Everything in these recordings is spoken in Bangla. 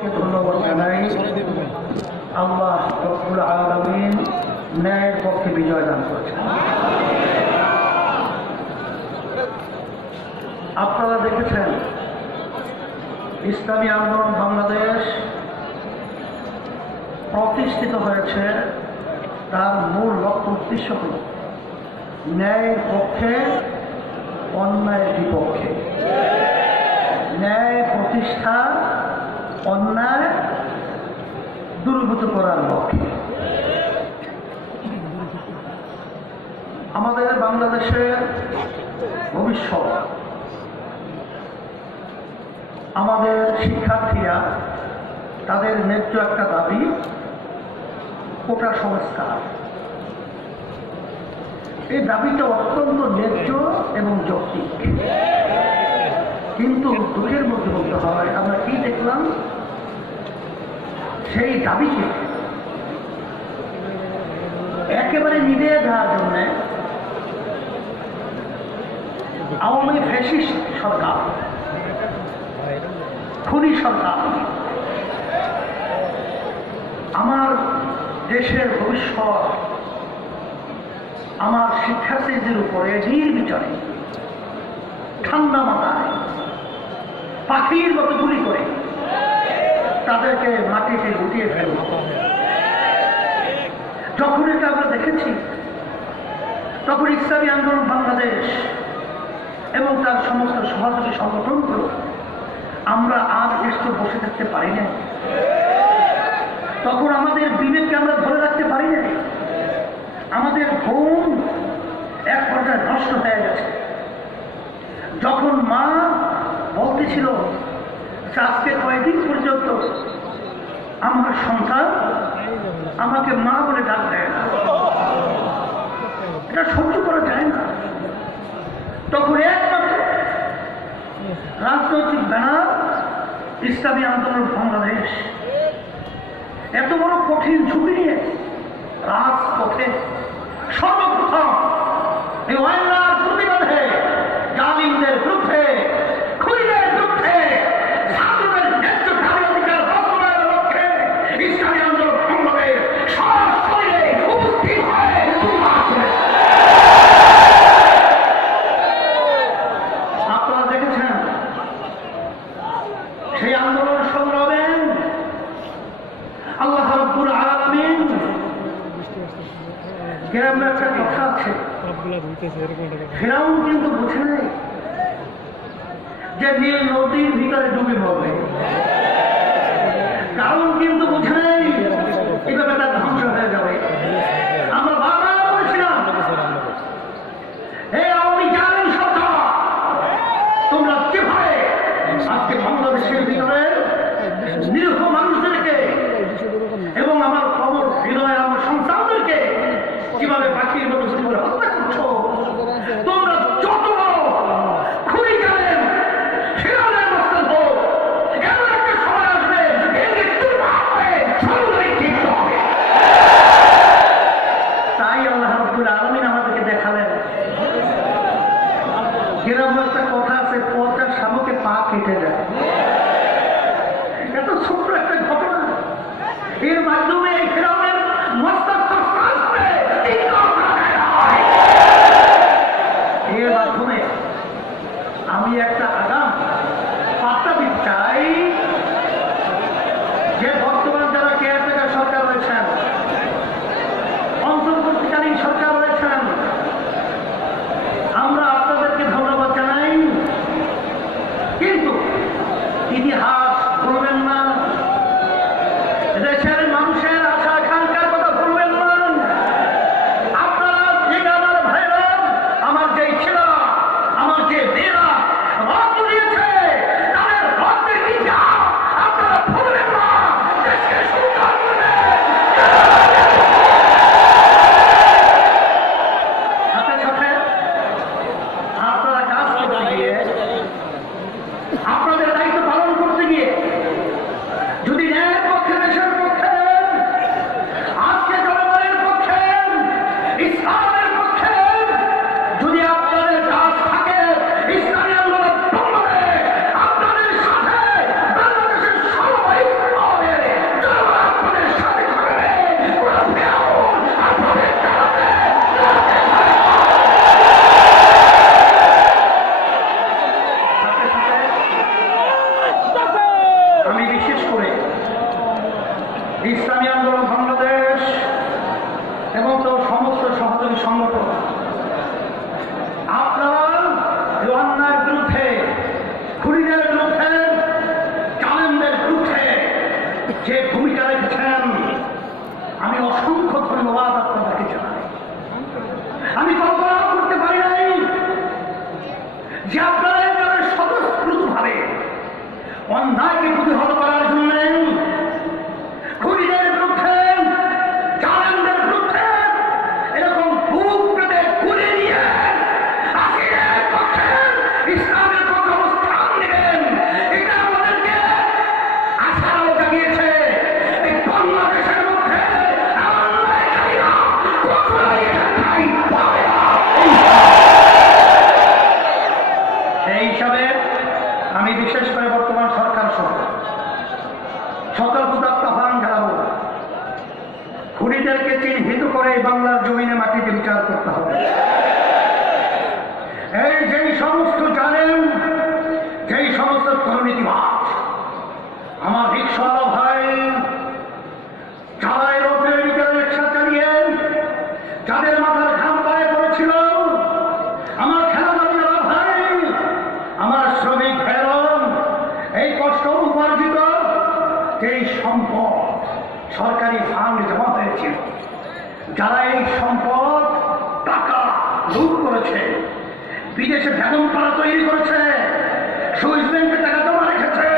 ধন্যবাদ জানাই। আল্লাহ রব্বুল আলামিন ন্যায়ের পক্ষে বিজয় দান করেছেন। আপনারা দেখেছেন ইসলামী আন্দোলন বাংলাদেশ প্রতিষ্ঠিত হয়েছে, তার মূল লক্ষ্য উদ্দেশ্য হল ন্যায়ের পক্ষে, অন্যায়ের বিপক্ষে, ন্যায় প্রতিষ্ঠা, অন্যায় দূরীভূত করার লক্ষ্যে। আমাদের বাংলাদেশের ভবিষ্যৎ, আমাদের শিক্ষার্থীরা তাদের ন্যায্য একটা দাবি কোটা সংস্কার। এই দাবিটা অত্যন্ত ন্যায্য এবং যৌক্তিক, কিন্তু দুঃখের মধ্যে বলতে হয় আমরা কি দেখলাম, সেই দাবিকে একেবারে নিভিয়ে দেওয়ার জন্য আওয়ামী ফ্যাসিস্ট সরকার, খুনি সরকার আমার দেশের ভবিষ্যৎ, আমার শিক্ষার্থীদের উপরে নির্বিচারে ঠান্ডা মাথায় পাখির মতো গুলি করে তাদেরকে মাটিতে গুটিয়ে ফেলল। যখন এটা আমরা দেখেছি, তখন ইসলামী আন্দোলন বাংলাদেশ এবং তার সমস্ত সহযোগী সংগঠনগুলো আমরা আর একটু বসে থাকতে পারি না। তখন আমাদের বিবেককে আমরা ধরে রাখতে পারি না। আমাদের ঘুম এক পর্যায়ে নষ্ট হয়ে গেছে। যখন মা বলতেছিল আজকে কয়েকদিন পর্যন্ত আমার সন্তান আমাকে মা বলে ডাক দেয় না, এটা সহ্য করা যায় না। তখন একমাত্র রাজনৈতিক ব্যানার ইসলামী আন্দোলন বাংলাদেশ এত বড় কঠিন ঝুঁকি নিয়ে রাজপথে সর্বপ্রথম এই অন্যায়ের প্রতিবাদে, জালিমদের বিরুদ্ধে, খুনিদের বিরুদ্ধে, ছাত্রদের ন্যায্য দাবি অধিকার বাস্তবায়নের লক্ষ্যে ইসলামী আন্দোলন বাংলাদেশ সরাসরি উপস্থিত হয়ে আপনারা দেখেছেন সেই আন্দোলন সংগ্রামে আল্লাহ রাব্বুল আলামিন গ্রামের একটা কথা আছে, ফিরাউন কিন্তু বুঝে নেই যে নীল নদীর ভিতরে ডুবে পড়বে। কারণ কিন্তু বুঝে নেই এভাবে তার ধ্বংস হয়ে যাবে। আমরা বারবার বলেছিলাম, এই আওয়ামী জালিম সরকার, তোমরা কিভাবে আজকে বাংলাদেশের ভিতরে নিরীহ মানুষদেরকে এবং আমার খবর হৃদয় আমার সন্তানদেরকে কিভাবে পাখির মতো ছুটি করে হত্যা করছো। তোমরা যত খুনি জানেন ফিরাউনের মস্তক হোক, এমন একটা সময় আসবে তাই আল্লাহ রাব্বুল আলামিন আমাদেরকে দেখালেন। এরকম একটা কথা আছে, পচা শামুকে পা কেটে যায়। এত ছোট্ট একটা ঘটনা, এর মাধ্যমে এই ফিরাউনের মস্তক এর মাধ্যমে আমি একটা আগাম বার্তা দিতে চাই যে বর্তমান যারা কেয়ারটেকার সরকার রয়েছেন, অন্তর্বর্তীকালীন সরকার রয়েছেন, আমরা আপনাদেরকে ধন্যবাদ জানাই, কিন্তু ইতিহাস ভুলবেন না। দেশের মানুষের আশা ইসলামী আন্দোলন বাংলাদেশ এবং তো সমস্ত সহযোগী সংগঠন, আপনারা অন্যায়ের বিরুদ্ধে, খুনিদের বিরুদ্ধে, জালেমদের বিরুদ্ধে যে ভূমিকা রেখেছেন, আমি অসংখ্য ধন্যবাদ আপনাদেরকে জানাই। আমি কল্পনা করতে পারি নাই যে আপনারা এভাবে স্বতঃস্ফূর্তভাবে অন্যায়কে প্রতিহত করার জন্য, খুনিদের বিরুদ্ধে, জালেমদের বিরুদ্ধে এরকম বুক পেতে খুলে নিয়ে আসিরের পক্ষে, ইসলামের পক্ষে অবস্থান নেবেন, এটা আমাদেরকে আশার আলো জাগিয়েছে। এই বাংলাদেশের মধ্যে অন্যায়কারীরা কখনোই এটা ঠাঁই পাবে না। সেই হিসাবে আমি বিশেষ করে বর্তমান সরকার সহ সকল উদাত্ত আহ্বান জানাবো, খুনিদেরকে চিহ্নিত করে বাংলার জমিনে মাটিতে বিচার করতে হবে। এই যেই সমস্ত জানেন, যেই সমস্ত দুর্নীতিবাজ, আমার রিক্সাওয়ালা ভাই, যারা রোডের ভিতরে রিক্সা চালিয়ে যাদের মাথার ঘাম পায়ে পড়েছিল, আমার খেলাধুলা ভাই, আমার শ্রমিক ভাইয়েরা, এই কষ্ট উপার্জিত যেই সম্পদ সরকারি ফান্ড জমা হয়েছিল, যারা এই সম্পদ টাকা লুট করেছে, বিদেশে ভ্যাগন পাড়া তৈরি করেছে, সুইস ব্যাংকে টাকা জমা রেখেছে,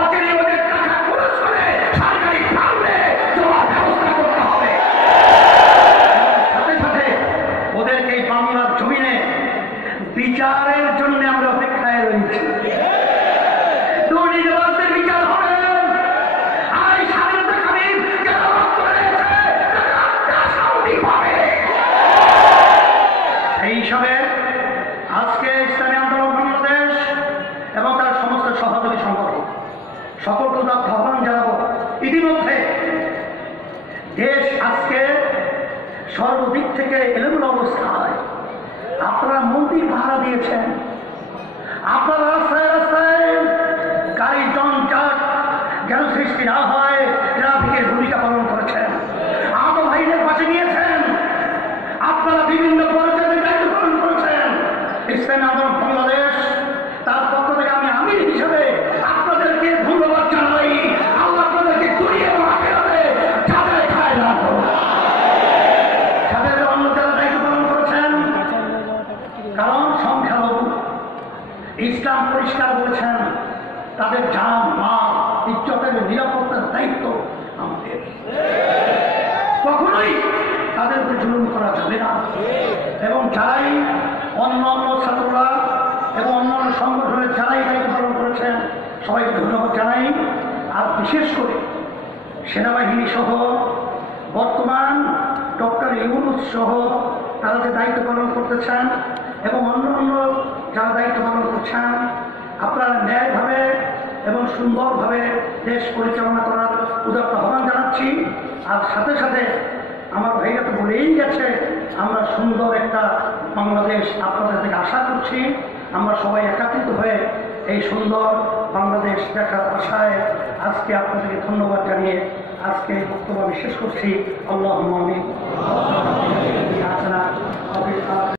অচেনে ওদের টাকা খরচ করে সরকারি ফান্ডে জমার ব্যবস্থা করতে হবে। সাথে সাথে ওদেরকে এই বাংলার জমিনে বিচারের জন্য আমরা অপেক্ষায় রয়েছি। দুর্নীতিবাজদের বিচার হবে। এই হিসাবে আজকে ইসলামী আন্দোলন বাংলাদেশ এবং তার সমস্ত সহযোগী সংগঠন সকলকে আহ্বান জানাবো। ইতিমধ্যে দেশ আজকে সর্বদিক থেকে এলোমেলো অবস্থায়, আপনারা মন্দির ভাড়া দিয়েছেন, আপনারা রাস্তায় রাস্তায় গাড়ি জঞ্জাট যেন সৃষ্টি না হয় ট্রাফিকের ভূমিকা পালন করেছেন, আহত ভাইদের পাশে নিয়েছেন, আপনারা বিভিন্ন পর্যায়ে দায়িত্ব পালন করেছেন। ইসলামী আন্দোলন বাংলাদেশ তার পক্ষ থেকে আমি আমির হিসেবে আপনাদেরকে ধন্যবাদ জানাই। আল্লাহ আপনাদেরকে ঘুরিয়ে আখেরাতে যাদের খায় না যাদের অন্য যারা দায়িত্ব পালন করেছেন, কারণ সংখ্যালঘু ইসলাম পরিষ্কার বলেছেন তাদের জান, মাল, ইজ্জতের নিরাপত্তার দায়িত্ব আমাদের। কখনোই তাদের উপরে জুলুম করা যাবে না। এবং যারাই অন্যান্য ছাত্ররা এবং অন্যান্য সংগঠনের যারাই দায়িত্ব পালন করেছেন সবাইকে ধন্যবাদ জানাই। আর বিশেষ করে সেনাবাহিনী সহ বর্তমান ডক্টর ইউনূস সহ তারা যে দায়িত্ব পালন করতেছেন এবং অন্যান্য যারা দায়িত্ব পালন করছেন, আপনারা ন্যায়ভাবে এবং সুন্দরভাবে দেশ পরিচালনা করার উদাত্ত আহ্বান জানাচ্ছি। আর সাথে সাথে আমার ভাইরা তো বলেই গেছে, আমরা সুন্দর একটা বাংলাদেশ আপনাদের থেকে আশা করছি। আমরা সবাই একত্রিত হয়ে এই সুন্দর বাংলাদেশ দেখার আশায় আজকে আপনাদেরকে ধন্যবাদ জানিয়ে আজকে বক্তব্য শেষ করছি। আল্লাহুম্মা আমিন।